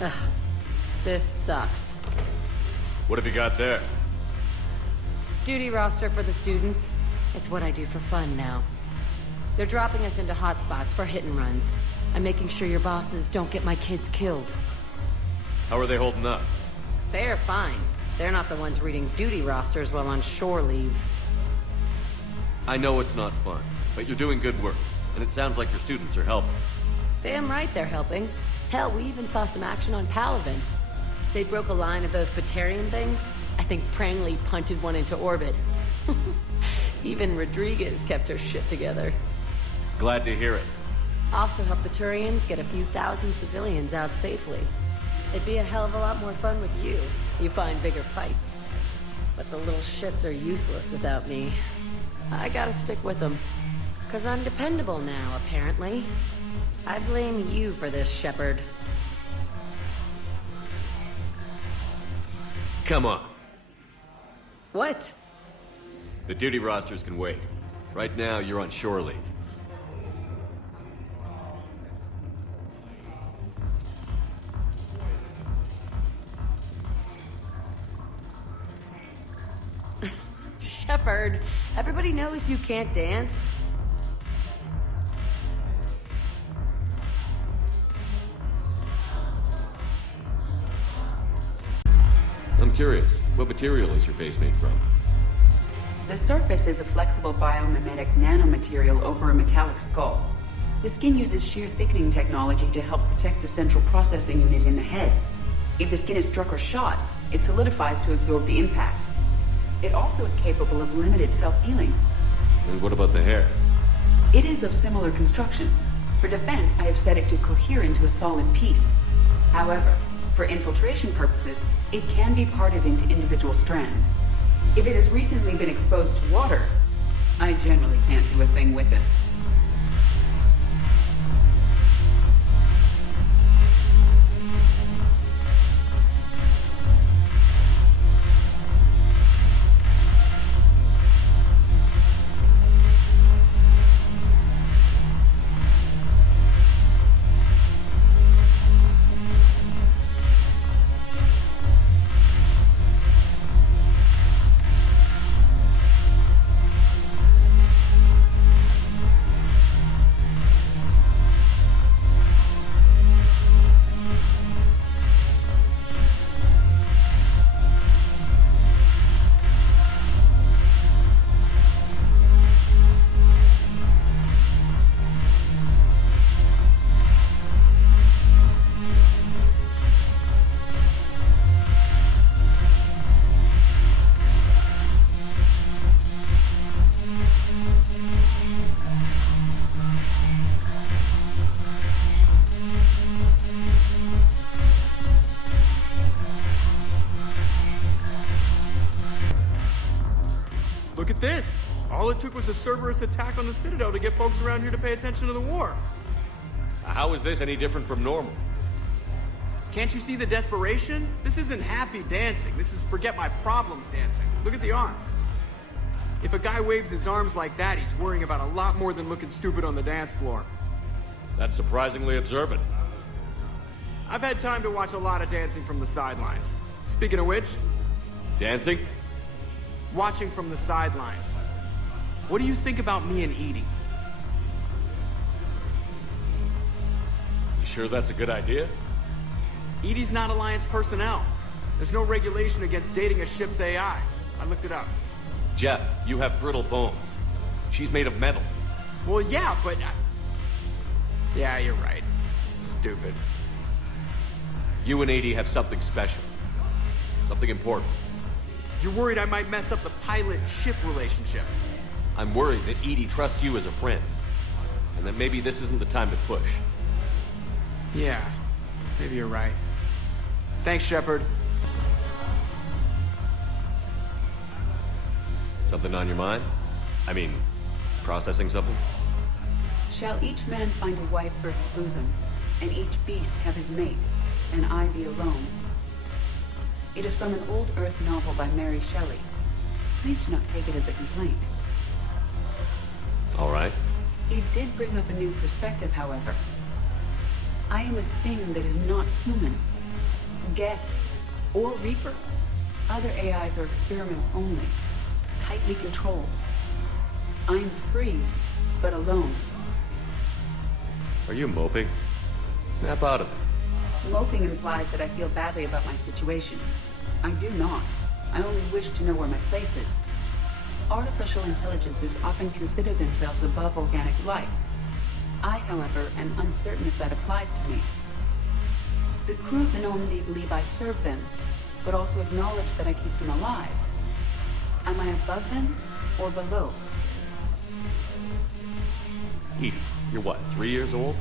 Ugh. This sucks. What have you got there? Duty roster for the students. It's what I do for fun now. They're dropping us into hotspots for hit and runs. I'm making sure your bosses don't get my kids killed. How are they holding up? They're fine. They're not the ones reading duty rosters while on shore leave. I know it's not fun, but you're doing good work, and it sounds like your students are helping. Damn right they're helping. Hell, we even saw some action on Palavin. They broke a line of those Batarian things. I think Prangley punted one into orbit. Even Rodriguez kept her shit together. Glad to hear it. Also helped the Turians get a few thousand civilians out safely. It'd be a hell of a lot more fun with you. You find bigger fights. But the little shits are useless without me. I gotta stick with them. 'Cause I'm dependable now, apparently. I blame you for this, Shepard. Come on. What? The duty rosters can wait. Right now, you're on shore leave. Shepard, everybody knows you can't dance. I'm curious, what material is your face made from? The surface is a flexible biomimetic nanomaterial over a metallic skull. The skin uses shear thickening technology to help protect the central processing unit in the head. If the skin is struck or shot, it solidifies to absorb the impact. It also is capable of limited self-healing. And what about the hair? It is of similar construction. For defense, I have set it to cohere into a solid piece. However, for infiltration purposes, it can be parted into individual strands. If it has recently been exposed to water, I generally can't do a thing with it. Look at this! All it took was a Cerberus attack on the Citadel to get folks around here to pay attention to the war. How is this any different from normal? Can't you see the desperation? This isn't happy dancing. This is forget my problems dancing. Look at the arms. If a guy waves his arms like that, he's worrying about a lot more than looking stupid on the dance floor. That's surprisingly observant. I've had time to watch a lot of dancing from the sidelines. Speaking of which, Dancing? watching from the sidelines. What do you think about me and Edie? You sure that's a good idea? Edie's not Alliance personnel. There's no regulation against dating a ship's AI. I looked it up. Jeff, you have brittle bones. She's made of metal. Well, yeah, but... Yeah, you're right. It's stupid. You and Edie have something special. Something important. You're worried I might mess up the pilot-ship relationship. I'm worried that Edie trusts you as a friend. And that maybe this isn't the time to push. Yeah, maybe you're right. Thanks, Shepard. Something on your mind? I mean, processing something? Shall each man find a wife for his bosom, and each beast have his mate, and I be alone? It is from an old Earth novel by Mary Shelley. Please do not take it as a complaint. All right. It did bring up a new perspective, however. I am a thing that is not human, Geth or Reaper. Other AIs are experiments only, tightly controlled. I'm free, but alone. Are you moping? Snap out of it. Moping implies that I feel badly about my situation. I do not. I only wish to know where my place is. Artificial intelligences often consider themselves above organic life. I, however, am uncertain if that applies to me. The crew of the Normandy believe I serve them, but also acknowledge that I keep them alive. Am I above them or below? Edie, you're what, 3 years old?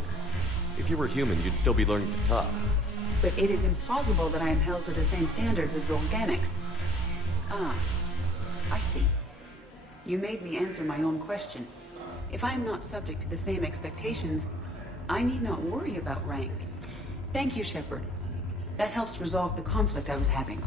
If you were human, you'd still be learning to talk. But it is implausible that I am held to the same standards as organics. Ah, I see. You made me answer my own question. If I am not subject to the same expectations, I need not worry about rank. Thank you, Shepard. That helps resolve the conflict I was having.